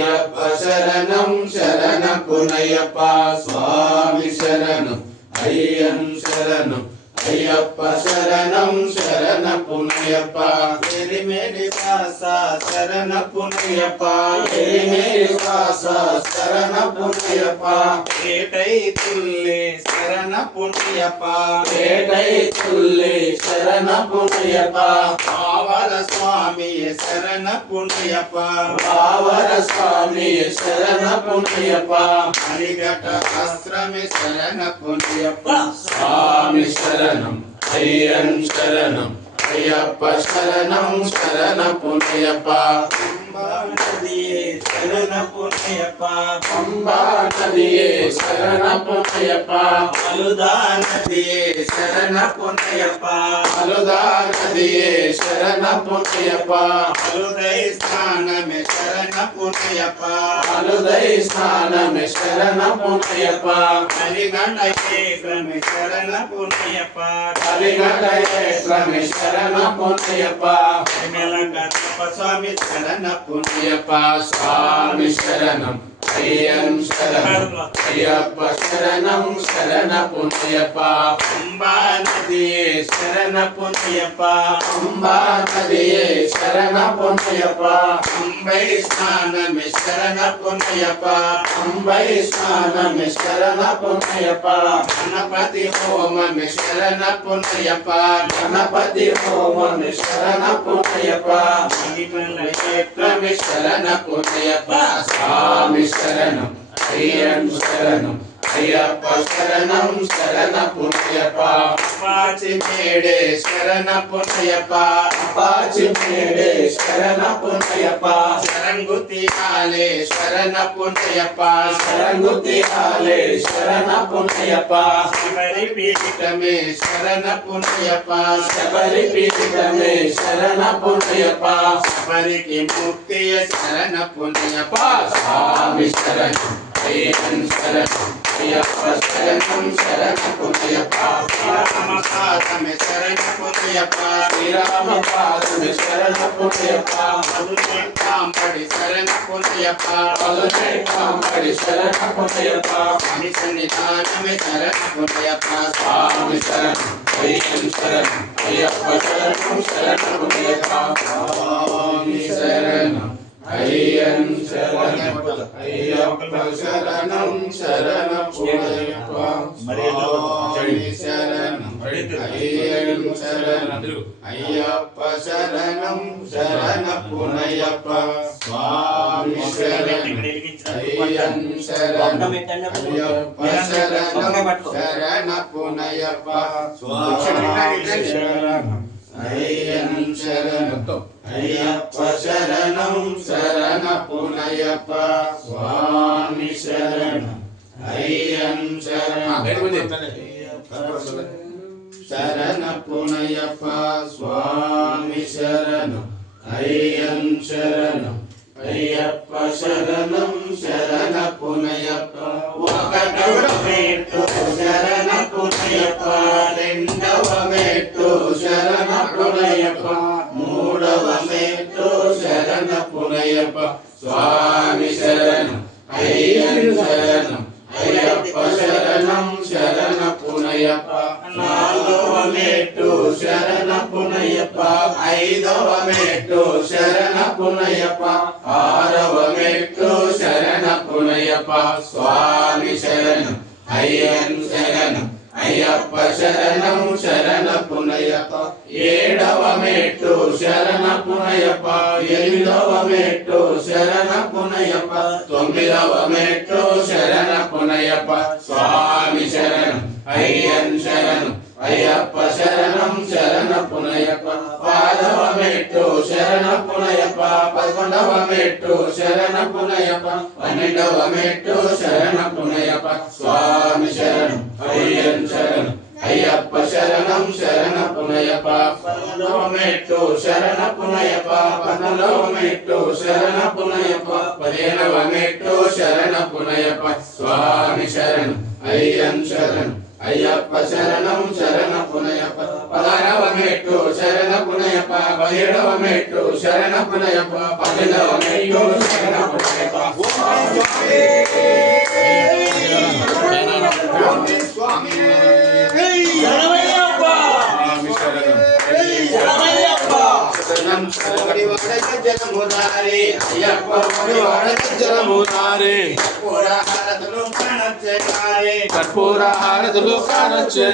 అయ్యప్ప శరణం శరణపునయ్యప్ప స్వామి శరణం అయ్యన్ శరణం అయ్యప్ప శరణం శరణపునయ్యప్ప ఎరిమేలి వాస శరణపునయ్యప్ప ఎరిమేలి వాస శరణపునయ్యప్ప ఏటై తుల్లి శరణపునయ్యప్ప ఏటై తుల్లి శరణపునయ్యప్ప పావర స్వామి శరణపునయ్యప్ప పావర స్వామి శరణపునయ్యప్ప హరిఘట ఆశ్రమి శరణపునయ్యప్ప స్వామి శరణం అయ్యన్ శరణం అయ్యప్ప శరణం శరణపునయ్యప్ప పంబా నదియే శరణపునయ్యప్ప పంబా నదియే శరణపునయ్యప్ప అలుదా నదియే శరణపునయ్యప్ప అలుదా నదియే శరణపునయ్యప్ప అలుదై స్నానమే శరణపునయ్యప్ప అలుదై స్నానమే శరణపునయ్యప్ప కలిగణ క్షేత్రమే శరణపునయ్యప్ప కలిగణ క్షేత్రమే శరణపునయ్యప్ప స్వామి శరణపునయ్యప్ప స్వామి శరణం అయ్యన్ శరణం అయ్యప్ప శరణం శరణపునయ్యప్ప పంబా నదియే శరణపునయ్యప్ప పంబా నదియే శరణపునయ్యప్ప పంబై స్నానమే శరణపునయ్యప్ప పంబై స్నానమే శరణపునయ్యప్ప గణపతి హోమమే శరణపునయ్యప్ప గణపతి హోమమే శరణపునయ్యప్ప క్షేత్రమే శరణపునయ్యప్ప స్వామి శరణం అయ్యన్ శరణం అయ్యప్ప శరణం శరణపునయ్యప్ప అపాచి మేడే శరణపునయ్యప్ప అపాచి మేడే శరణపునయ్యప్ప శరంగుతి ఆలే శరణపునయ్యప్ప శరంగుతి ఆలే శరణపునయ్యప్ప శబరి పీఠమే శరణపునయ్యప్ప శబరి పీఠమే శరణపునయ్యప్ప శబరికి ముక్తియ శరణపునయ్యప్ప స్వామి శరణం అయ్యన్ శరణం అయ్యప్ప శరణం శరణపునయ్యప్ప శ్రీరామ పాదమే శరణపునయ్యప్ప శ్రీరామ పాదమే శరణపునయ్యప్ప మధునే కాంపడి శరణపునయ్యప్ప మధునే కాంపడి శరణపునయ్యప్ప స్వామి సన్నిధానమే శరణపునయ్యప్ప స్వామి శరణం అయ్యన్ శరణం అయ్యప్ప శరణం శరణపునయ్యప్ప స్వామి శరణం అయ్యన్ శరణం అయ్యప్ప శరణం శరణపునయ్యప్ప స్వామి శరణం అయ్యన్ శరణం అయ్యప్ప శరణం శరణపునయ్యప్ప స్వామి శరణం అయ్యన్ శరణం అయ్యప్ప శరణం శరణపునయ్యప్ప స్వామి శరణం అయ్యన్ శరణం అయ్యప్ప శరణం శరణపునయ్యప్ప స్వామి శరణం అయ్యన్ శరణం శరణపునయ్యప్ప స్వామి శరణం అయ్యన్ శరణం అయ్యప్ప శరణం శరణపునయ్యప్ప ఒకటవ మెట్టు శరణపునయ్యప్ప రెండవ మెట్టు శరణపునయ్యప్ప మూడవ మెట్టు శరణపునయ్యప్ప స్వామి శరణం అయ్యన్ శరణం అయ్యప్ప శరణం శరణపునయ్యప్ప నాలుగవ మెట్టు శరణపునయ్యప్ప ఐదవ మెట్టు శరణపునయ్యప్ప ఆరవ మెట్టు శరణపునయ్యప్ప స్వామి శరణం అయ్యన్ శరణం అయ్యప్ప శరణం శరణపునయ్యప్ప ఏడవ మెట్టు శరణపునయ్యప్ప ఎనిమిదవ మెట్టు శరణపునయ్యప్ప తొమ్మిదవ మెట్టు శరణపునయ్యప్ప స్వామి శరణం అయ్యన్ శరణం అయ్యప్ప శరణం శరణపునయ్యప్ప పదవ మెట్టు శరణపునయ్యప్ప పదకొండవ మెట్టు శరణపునయ్యప్ప పన్నెండవ మెట్టు శరణపునయ్యప్ప స్వామి శరణం అయ్యన్ శరణం అయ్యప్ప శరణం శరణపునయ్యప్ప పదకొండవ మెట్టు శరణపునయ్యప్ప పద్నాలుగవ మెట్టు శరణపునయ్యప్ప పదిహేనవ మెట్టు శరణపునయ్యప్ప స్వామి శరణం అయ్యన్ శరణం అయ్యప్ప శరణం శరణపునయ్యప్ప పదహారవ మెట్టు శరణపునయ్యప్ప పదిహేడవ మెట్టు శరణపునయ్యప్ప 12వ మెట్టు శరణపునయ్యప్ప స్వామి జలముదారి అయ్యప్ప జలముదారి కర్పూర హారతులు కానొచ్చే